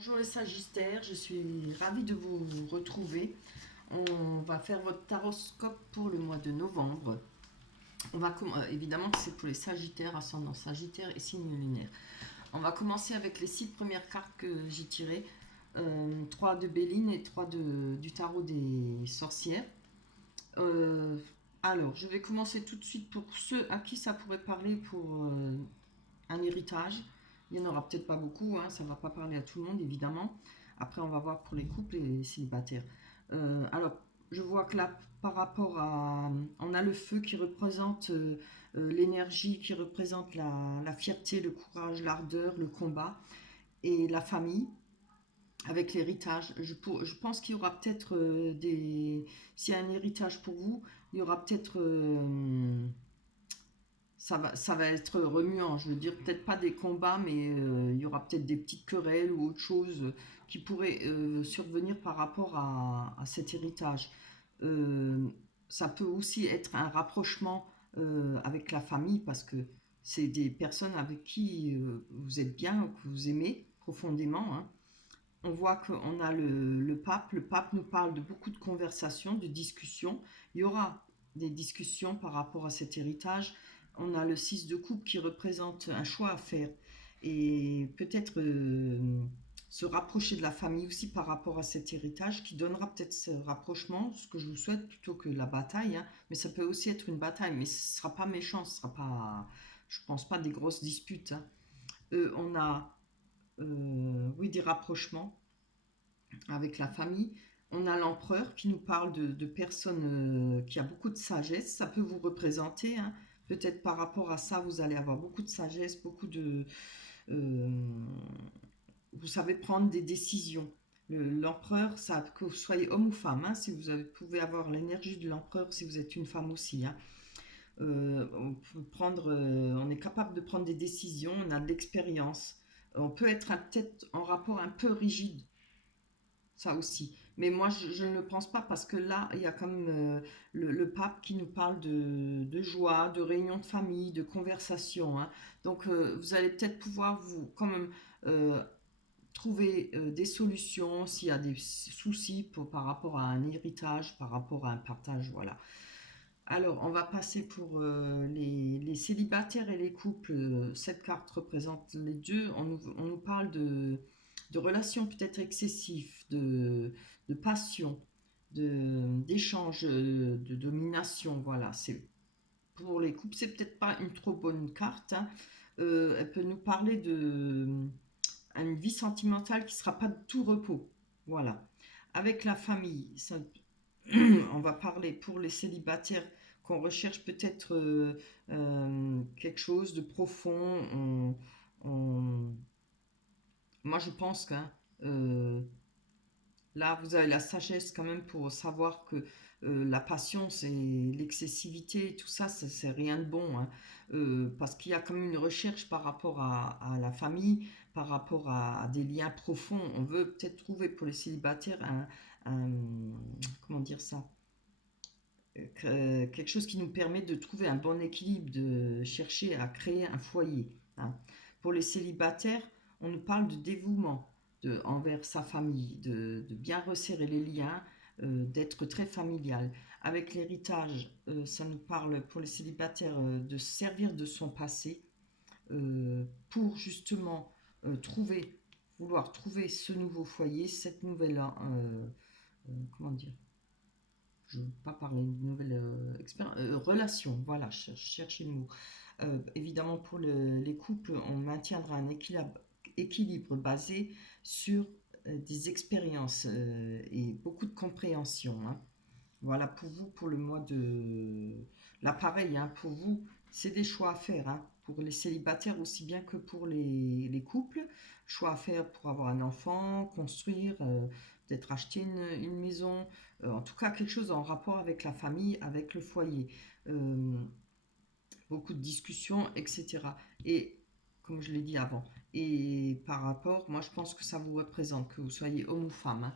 Bonjour les Sagittaires, je suis ravie de vous retrouver. On va faire votre taroscope pour le mois de novembre. Évidemment que c'est pour les Sagittaires, ascendant Sagittaire et signe lunaire. On va commencer avec les 6 premières cartes que j'ai tirées. 3 de Béline et 3 du tarot des sorcières. Euh, alors, je vais commencer tout de suite pour ceux à qui ça pourrait parler pour un héritage. Il n'y en aura peut-être pas beaucoup, hein, ça ne va pas parler à tout le monde évidemment. Après, on va voir pour les couples et les célibataires. Alors, je vois que là, par rapport à... On a le feu qui représente l'énergie, qui représente la fierté, le courage, l'ardeur, le combat et la famille avec l'héritage. Je pense qu'il y aura peut-être des... S'il y a un héritage pour vous, il y aura peut-être... ça va être remuant. Je veux dire, peut-être pas des combats, mais il y aura peut-être des petites querelles ou autre chose qui pourraient survenir par rapport à cet héritage. Euh, Ça peut aussi être un rapprochement avec la famille parce que c'est des personnes avec qui vous êtes bien, que vous aimez profondément, hein. On voit qu'on a le pape. Le pape nous parle de beaucoup de conversations, de discussions. Il y aura des discussions par rapport à cet héritage. On a le 6 de coupe qui représente un choix à faire. Et peut-être se rapprocher de la famille aussi par rapport à cet héritage qui donnera peut-être ce rapprochement, ce que je vous souhaite, plutôt que la bataille, hein. Mais ça peut aussi être une bataille, mais ce ne sera pas méchant, ce ne sera pas, je pense pas, des grosses disputes, hein. On a oui, des rapprochements avec la famille. On a l'empereur qui nous parle de personnes qui a beaucoup de sagesse. Ça peut vous représenter, hein. Peut-être par rapport à ça, vous allez avoir beaucoup de sagesse, beaucoup de... euh, vous savez prendre des décisions. L'empereur, ça, que vous soyez homme ou femme, hein, si pouvez avoir l'énergie de l'empereur, si vous êtes une femme aussi, hein. On peut prendre, on est capable de prendre des décisions, on a de l'expérience. On peut être peut-être en rapport un peu rigide, ça aussi. Mais moi, je ne le pense pas parce que là, il y a comme le pape qui nous parle de joie, de réunion de famille, de conversation, hein. Donc, vous allez peut-être pouvoir vous, quand même, euh, trouver des solutions s'il y a des soucis par rapport à un héritage, par rapport à un partage, voilà. Alors, on va passer pour les célibataires et les couples. Cette carte représente les deux. On nous parle de relations peut-être excessives, de passion, d'échanges, de domination. Voilà, c'est pour les couples, c'est peut-être pas une trop bonne carte, hein. Elle peut nous parler de une vie sentimentale qui sera pas de tout repos. Voilà. Avec la famille, ça, on va parler pour les célibataires qu'on recherche peut-être quelque chose de profond. On- Moi, je pense que euh, là, vous avez la sagesse quand même pour savoir que la passion, c'est l'excessivité, tout ça, c'est rien de bon, hein. Parce qu'il y a comme une recherche par rapport à la famille, par rapport à des liens profonds. On veut peut-être trouver pour les célibataires comment dire ça, quelque chose qui nous permet de trouver un bon équilibre, de chercher à créer un foyer, hein. Pour les célibataires, on nous parle de dévouement envers sa famille, de bien resserrer les liens, d'être très familial. Avec l'héritage, ça nous parle pour les célibataires de se servir de son passé pour justement vouloir trouver ce nouveau foyer, cette nouvelle, comment dire, je ne veux pas parler de nouvelle relation, voilà, chercher le mot. Évidemment, pour les couples, on maintiendra un équilibre basé sur des expériences et beaucoup de compréhension, hein. Voilà pour vous, pour le mois de... L'appareil, hein, pour vous, c'est des choix à faire, hein, pour les célibataires aussi bien que pour les couples. Choix à faire pour avoir un enfant, construire, peut-être acheter une maison, en tout cas quelque chose en rapport avec la famille, avec le foyer. Euh, Beaucoup de discussions, etc. Et comme je l'ai dit avant, et par rapport, moi je pense que ça vous représente, que vous soyez homme ou femme, hein.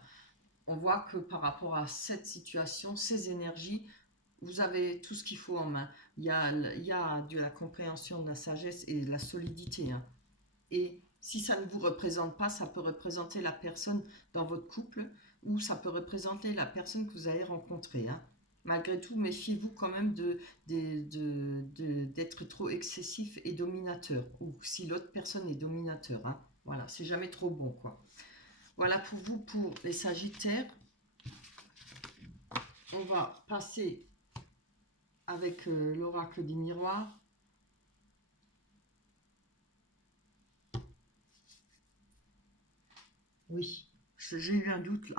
On voit que par rapport à cette situation, ces énergies, vous avez tout ce qu'il faut en main. Il y a de la compréhension, de la sagesse et de la solidité, hein. Et Si ça ne vous représente pas, ça peut représenter la personne dans votre couple ou ça peut représenter la personne que vous allez rencontrer. Hein. Malgré tout, méfiez-vous quand même d'être trop excessif et dominateur, ou si l'autre personne est dominateur. Hein. Voilà, c'est jamais trop bon, quoi. Voilà pour vous, pour les Sagittaires. On va passer avec l'oracle des miroirs. Oui, j'ai eu un doute là.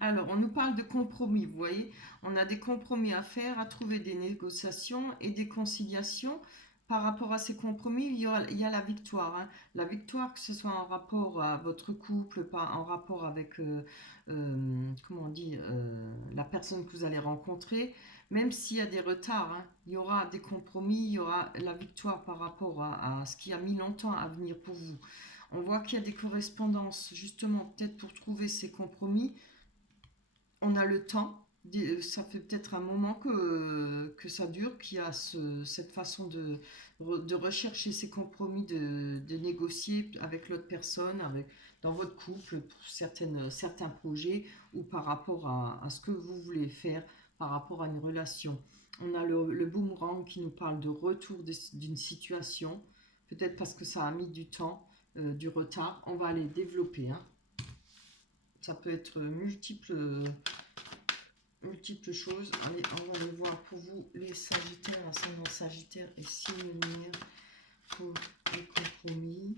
Alors, on nous parle de compromis, vous voyez. On a des compromis à faire, à trouver des négociations et des conciliations. Par rapport à ces compromis, il y a la victoire. Hein. La victoire, que ce soit en rapport à votre couple, pas en rapport avec, comment on dit, la personne que vous allez rencontrer. Même s'il y a des retards, hein, il y aura des compromis, il y aura la victoire par rapport à ce qui a mis longtemps à venir pour vous. On voit qu'il y a des correspondances, justement, peut-être pour trouver ces compromis. On a le temps, ça fait peut-être un moment que ça dure, qu'il y a cette façon de rechercher ces compromis, de négocier avec l'autre personne, dans votre couple, pour certains projets, ou par rapport à ce que vous voulez faire, par rapport à une relation. On a le boomerang qui nous parle de retour d'une situation, peut-être parce que ça a mis du temps, du retard. On va aller développer. Hein. Ça peut être multiples choses. Allez, on va aller voir pour vous, les Sagittaires, ascendant Sagittaire et signe lumière pour les compromis.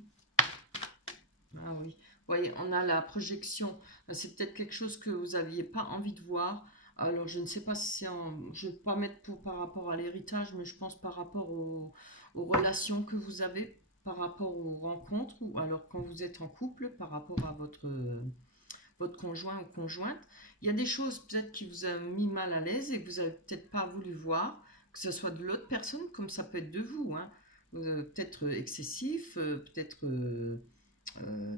Ah oui, vous voyez, on a la projection. C'est peut-être quelque chose que vous n'aviez pas envie de voir. Alors, je ne sais pas si c'est je ne vais pas mettre par rapport à l'héritage, mais je pense par rapport aux relations que vous avez, par rapport aux rencontres, ou alors quand vous êtes en couple, par rapport à votre conjoint ou conjointe. Il y a des choses peut-être qui vous ont mis mal à l'aise et que vous n'avez peut-être pas voulu voir, que ce soit de l'autre personne, comme ça peut être de vous. Hein. Peut-être excessif, peut-être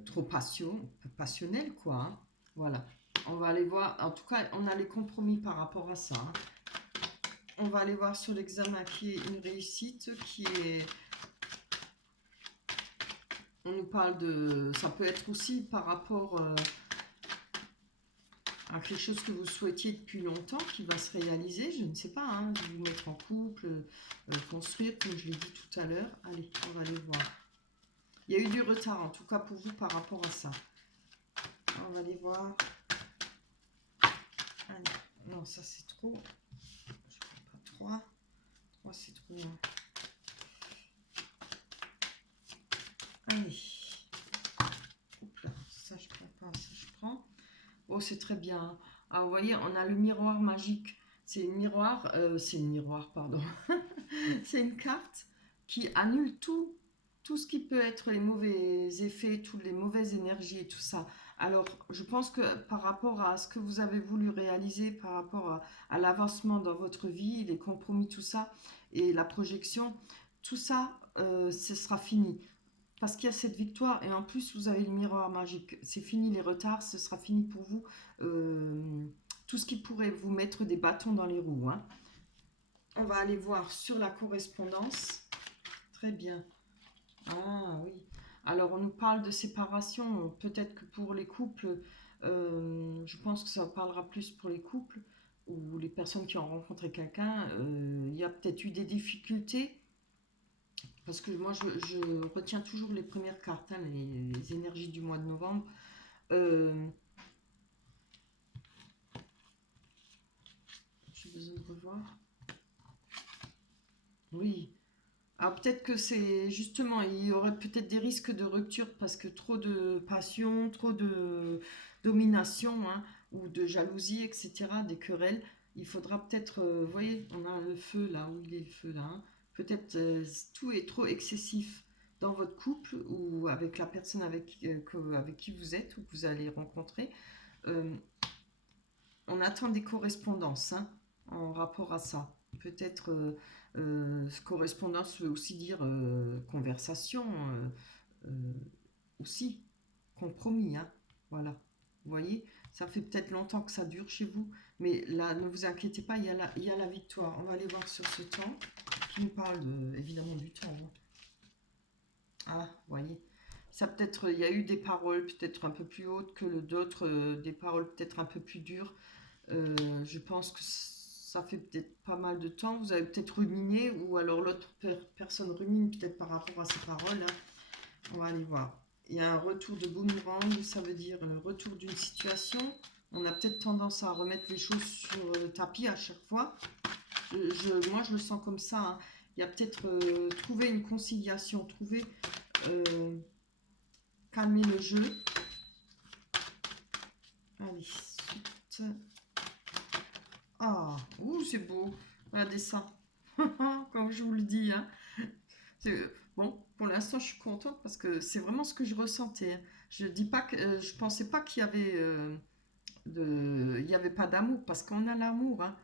trop passionnel, quoi. Hein. Voilà. On va aller voir. En tout cas, on a les compromis par rapport à ça. Hein. On va aller voir sur l'examen qui est une réussite, qui est... On nous parle de... Ça peut être aussi par rapport... à quelque chose que vous souhaitiez depuis longtemps qui va se réaliser, je ne sais pas, hein, vous mettre en couple, construire, comme je l'ai dit tout à l'heure. Allez, on va aller voir. Il y a eu du retard, en tout cas pour vous, par rapport à ça. On va aller voir. Allez, non, ça c'est trop. Je ne prends pas 3. 3 c'est trop. Allez. Oups là, ça je prends pas, ça je prends. Oh, c'est très bien. Alors, vous voyez, on a le miroir magique. C'est une miroir, pardon. C'est une carte qui annule tout ce qui peut être les mauvais effets, toutes les mauvaises énergies et tout ça. Alors, je pense que par rapport à ce que vous avez voulu réaliser, par rapport à l'avancement dans votre vie, les compromis, tout ça, et la projection, tout ça, ce sera fini. Parce qu'il y a cette victoire et en plus vous avez le miroir magique. C'est fini les retards, ce sera fini pour vous. Tout ce qui pourrait vous mettre des bâtons dans les roues. Hein. On va aller voir sur la correspondance. Très bien. Ah oui. Alors on nous parle de séparation. Peut-être que pour les couples, je pense que ça parlera plus pour les couples ou les personnes qui ont rencontré quelqu'un. Il y a peut-être eu des difficultés. Parce que moi, je retiens toujours les premières cartes, hein, les énergies du mois de novembre. J'ai besoin de revoir. Oui. Alors peut-être que c'est justement, il y aurait peut-être des risques de rupture parce que trop de passion, trop de domination, hein, ou de jalousie, etc., des querelles. Il faudra peut-être, vous voyez, on a le feu là, où il est le feu là. Hein. Peut-être tout est trop excessif dans votre couple ou avec la personne avec qui vous êtes ou que vous allez rencontrer. Euh, on attend des correspondances, hein, en rapport à ça. Peut-être correspondance veut aussi dire conversation, aussi compromis. Hein, voilà. Vous voyez, ça fait peut-être longtemps que ça dure chez vous, mais là, ne vous inquiétez pas, il y a la victoire. On va aller voir sur ce temps, qui nous parle évidemment du temps. Hein. Ah, vous voyez, Ça peut-être, il y a eu des paroles peut-être un peu plus hautes que d'autres, des paroles peut-être un peu plus dures. Je pense que ça fait peut-être pas mal de temps. Vous avez peut-être ruminé, ou alors l'autre personne rumine peut-être par rapport à ces paroles, hein. On va aller voir. Il y a un retour de boomerang, ça veut dire le retour d'une situation. On a peut-être tendance à remettre les choses sur le tapis à chaque fois. Moi, je le sens comme ça, hein. Il y a peut-être trouver une conciliation, trouver, euh, calmer le jeu. Allez, suite. Ah, ouh, c'est beau. Regardez ça. Comme je vous le dis, hein. Bon, pour l'instant, je suis contente parce que c'est vraiment ce que je ressentais, hein. Je dis pas que je pensais pas qu'il y avait il y avait pas d'amour, parce qu'on a l'amour, hein.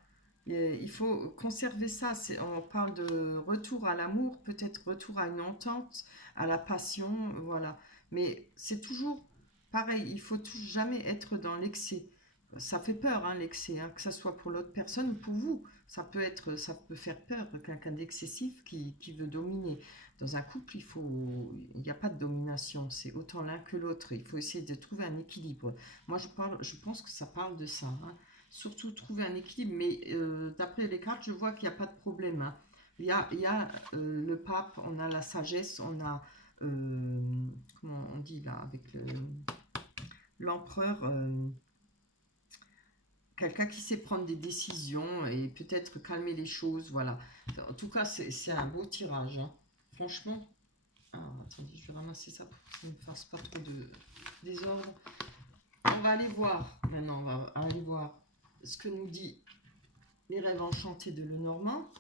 Et il faut conserver ça. On parle de retour à l'amour, peut-être retour à une entente, à la passion, voilà. Mais c'est toujours pareil. Il faut jamais être dans l'excès. Ça fait peur, hein, l'excès, hein, que ce soit pour l'autre personne ou pour vous. Ça peut faire peur, quelqu'un d'excessif qui veut dominer. Dans un couple, il n'y a pas de domination. C'est autant l'un que l'autre. Il faut essayer de trouver un équilibre. Moi, je pense que ça parle de ça, hein. Surtout trouver un équilibre, mais d'après les cartes, je vois qu'il n'y a pas de problème, hein. Il y a le pape, on a la sagesse, on a, comment on dit là, avec l'empereur, quelqu'un qui sait prendre des décisions et peut-être calmer les choses, voilà. En tout cas, c'est un beau tirage, hein. Franchement. Alors, attendez, je vais ramasser ça pour que ça ne me fasse pas trop de désordre. On va aller voir, maintenant, on va aller voir ce que nous dit les rêves enchantés de Lenormand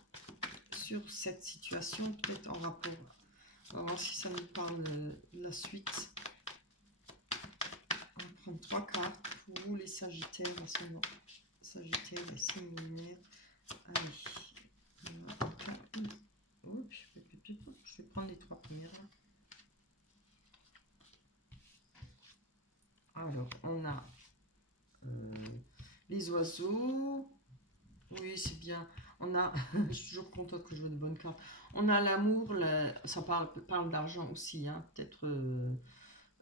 sur cette situation, peut-être en rapport. On va voir si ça nous parle de la suite. On va prendre 3 cartes pour vous, les Sagittaires, à ce moment. Sagittaire et signes lunaires. Allez. Je vais prendre les 3 premières. Alors, on a les oiseaux. Oui, c'est bien. On a, je suis toujours contente que je veux de bonnes cartes. On a l'amour, ça parle d'argent aussi, hein. Peut-être,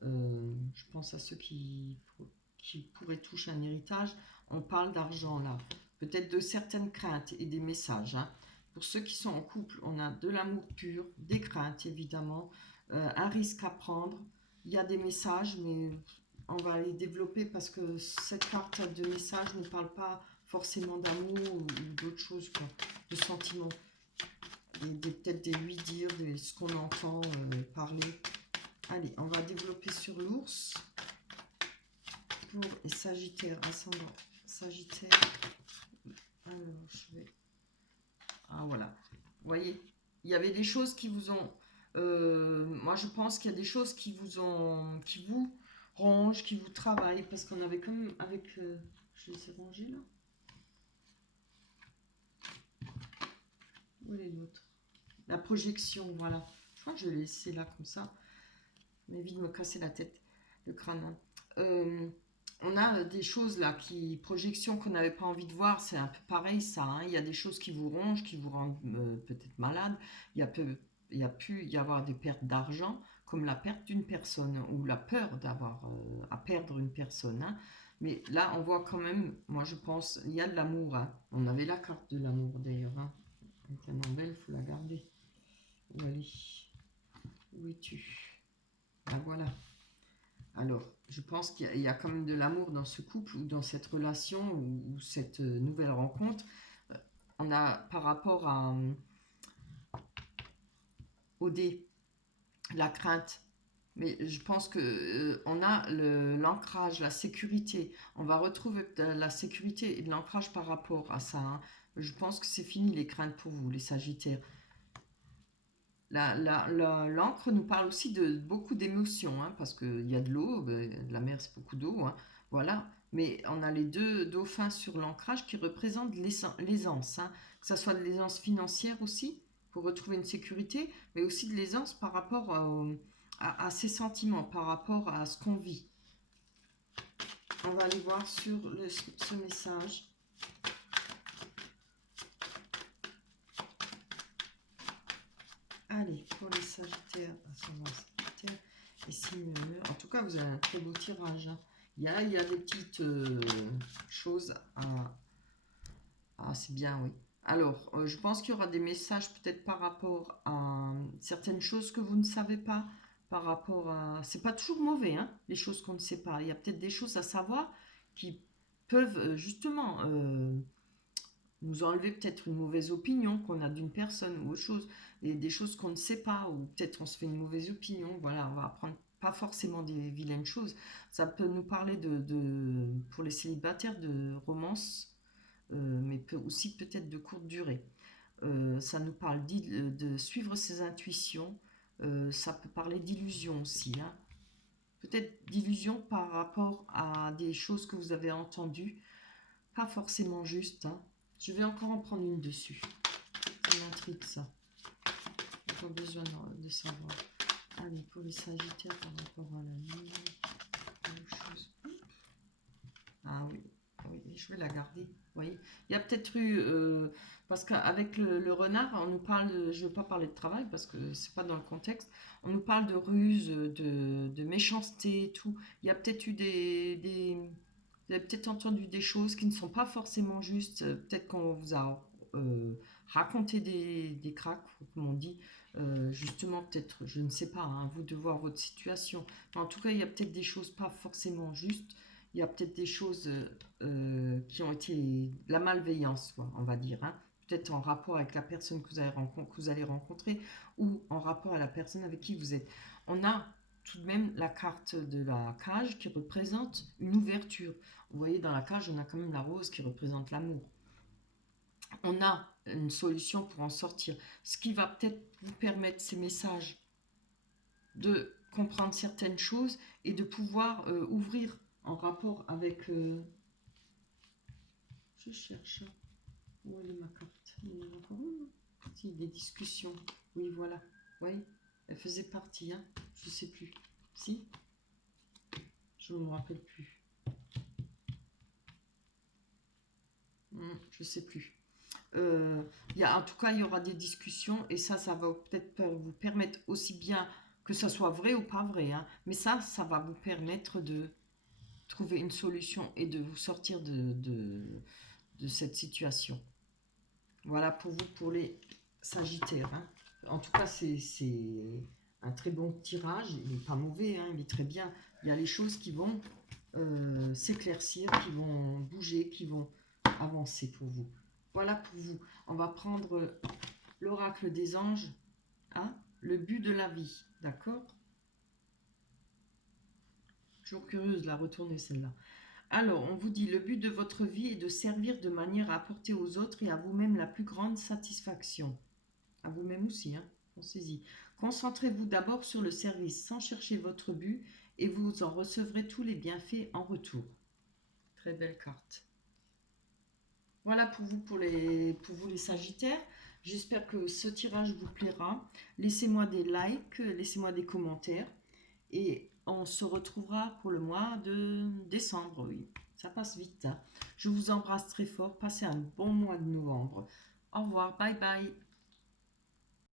je pense à ceux qui pourraient toucher un héritage. On parle d'argent là. Peut-être de certaines craintes et des messages, hein. Pour ceux qui sont en couple, on a de l'amour pur, des craintes évidemment, un risque à prendre. Il y a des messages, mais on va les développer parce que cette carte de message ne parle pas forcément d'amour ou d'autres choses, quoi, de sentiments. Peut-être des lui-dire, ce qu'on entend parler. Allez, on va développer sur l'ours pour les Sagittaires, ascendant Sagittaire. Alors, je vais... Ah, voilà. Vous voyez, il y avait des choses qui vous ont... moi, je pense qu'il y a des choses qui vous rongent, qui vous travaillent, parce qu'on avait quand même avec... je les ai rangés, là. Où est l'autre? La projection, voilà. Je crois que je vais laisser là, comme ça. M'évite de me casser la tête, le crâne, hein. On a des choses là, projections qu'on n'avait pas envie de voir, c'est un peu pareil ça, hein. Il y a des choses qui vous rongent, qui vous rendent peut-être malade. Il y a pu y avoir des pertes d'argent, comme la perte d'une personne, ou la peur d'avoir à perdre une personne, hein. Mais là, on voit quand même, moi je pense, il y a de l'amour, hein. On avait la carte de l'amour d'ailleurs, hein. Avec un belle, il faut la garder. Où elle est? Où es-tu? Ah voilà. Alors, je pense qu'il y a quand même de l'amour dans ce couple ou dans cette relation ou cette nouvelle rencontre. On a par rapport au dé, la crainte. Mais je pense que on a l'ancrage, la sécurité. On va retrouver la sécurité et de l'ancrage par rapport à ça, hein. Je pense que c'est fini les craintes pour vous, les Sagittaires. L'encre nous parle aussi de beaucoup d'émotions, hein, parce qu'il y a de l'eau, la mer c'est beaucoup d'eau, hein, voilà. Mais on a les deux dauphins sur l'ancrage qui représentent l'aisance, hein, que ce soit de l'aisance financière aussi, pour retrouver une sécurité, mais aussi de l'aisance par rapport à ses sentiments, par rapport à ce qu'on vit. On va aller voir sur ce message. Allez, pour les Sagittaires, Sagittaire, Ici, en tout cas, vous avez un très beau tirage, hein. Il y a des petites choses à... Ah, c'est bien, oui. Alors, je pense qu'il y aura des messages peut-être par rapport à certaines choses que vous ne savez pas, par rapport à... C'est pas toujours mauvais, hein, les choses qu'on ne sait pas. Il y a peut-être des choses à savoir qui peuvent justement nous enlever peut-être une mauvaise opinion qu'on a d'une personne ou autre chose, et des choses qu'on ne sait pas, ou peut-être on se fait une mauvaise opinion. Voilà, on va apprendre pas forcément des vilaines choses. Ça peut nous parler pour les célibataires, de romance, mais aussi peut-être de courte durée. Ça nous parle de suivre ses intuitions. Ça peut parler d'illusion aussi, hein. Peut-être d'illusion par rapport à des choses que vous avez entendues, pas forcément justes, hein. Je vais encore en prendre une dessus. Ça m'intrigue, ça. J'ai pas besoin de savoir. Allez, pour les sagittaires par rapport à la lune, ah oui, oui, je vais la garder. Vous voyez, il y a peut-être eu, parce qu'avec le renard, on nous parle, je ne veux pas parler de travail parce que c'est pas dans le contexte, on nous parle de ruse, de méchanceté et tout. Il y a peut-être eu vous avez peut-être entendu des choses qui ne sont pas forcément justes. Peut-être qu'on vous a raconté des cracks, comme on dit. Justement, peut-être, je ne sais pas, hein, vous de voir votre situation. Mais en tout cas, il y a peut-être des choses pas forcément justes. Il y a peut-être des choses qui ont été de la malveillance, quoi, on va dire, hein. Peut-être en rapport avec la personne que vous allez rencontrer, ou en rapport à la personne avec qui vous êtes. On a tout de même la carte de la cage qui représente une ouverture. Vous voyez, dans la cage, on a quand même la rose qui représente l'amour. On a une solution pour en sortir. Ce qui va peut-être vous permettre, ces messages, de comprendre certaines choses et de pouvoir ouvrir en rapport avec... je cherche. Où elle est ma carte? Il y en a encore une? Si, des discussions. Oui, voilà. Oui, elle faisait partie, hein. Je sais plus. Si? Je ne me rappelle plus. Je sais plus. En tout cas, il y aura des discussions et ça va peut-être vous permettre aussi bien que ça soit vrai ou pas vrai, hein, mais ça va vous permettre de trouver une solution et de vous sortir de cette situation. Voilà pour vous, pour les Sagittaires, hein. En tout cas, c'est un très bon tirage. Il n'est pas mauvais, hein, il est très bien. Il y a les choses qui vont s'éclaircir, qui vont bouger, qui vont avancer pour vous. Voilà pour vous. On va prendre l'oracle des anges, hein, le but de la vie, d'accord? Toujours curieuse de la retourner celle-là. Alors, on vous dit, le but de votre vie est de servir de manière à apporter aux autres et à vous-même la plus grande satisfaction. À vous-même aussi, hein, pensez-y. Concentrez-vous d'abord sur le service sans chercher votre but et vous en recevrez tous les bienfaits en retour. Très belle carte. Voilà pour vous, pour vous les Sagittaires. J'espère que ce tirage vous plaira. Laissez-moi des likes, laissez-moi des commentaires. Et on se retrouvera pour le mois de décembre. Oui, ça passe vite, hein. Je vous embrasse très fort. Passez un bon mois de novembre. Au revoir, bye bye.